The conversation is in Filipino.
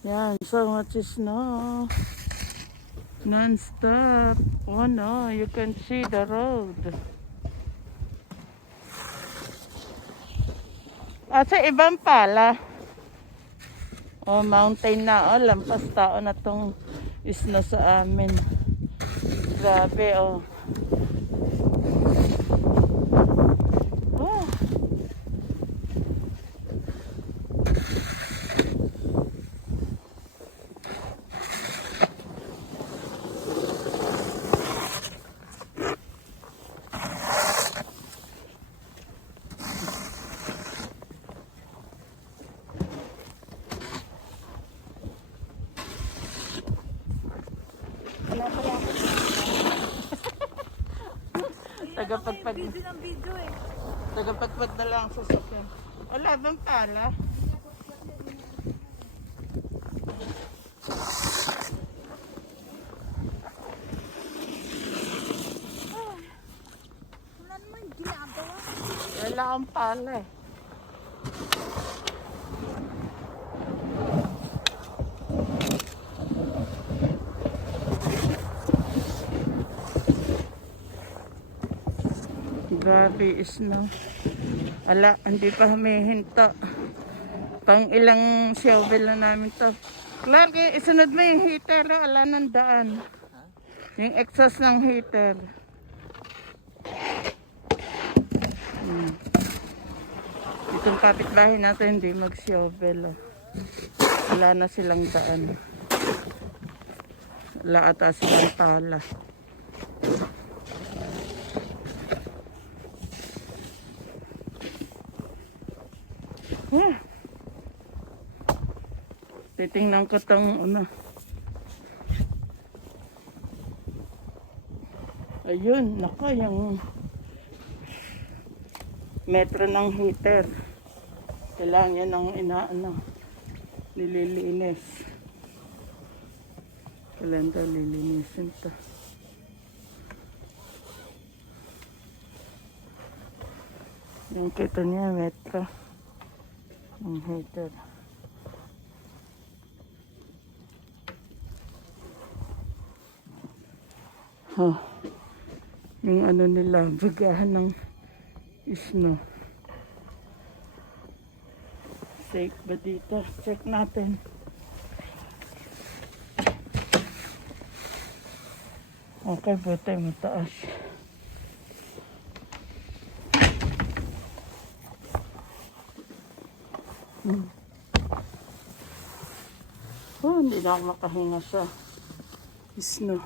Yan, so much snow. Non-stop. Oh no, you can see the road. Sa ibang pala. Oh, mountain na. Oh, lampas tao na tong snow sa amin. Grabe, oh. Oh. Tagapagpag Tagapagpag na lang sa sasakyan. Wala bang pala? Wala naman ginagawa. Wala kang pala eh. Grabe snow. Ala, hindi pa humihinto. Pang ilang shovel na namin to. Clark, isunod mo yung heater. Ala ng daan. Yung exhaust ng heater. Itong kapitbahay natin hindi mag-shovel. Wala na silang daan. Wala ata silang pala. Titingnan ko tong ano. Ayun, nako yung metro ng heater. Kailangan yan ng inaano. Nililinis. Kailangan daw lilinisin to. Yung kita niya metro. Ang heater. Oh, yung ano nila, bagahan ng snow. Safe ba dito? Check natin. Okay, buti mataas. Oh, hindi na ako makahinga sa snow.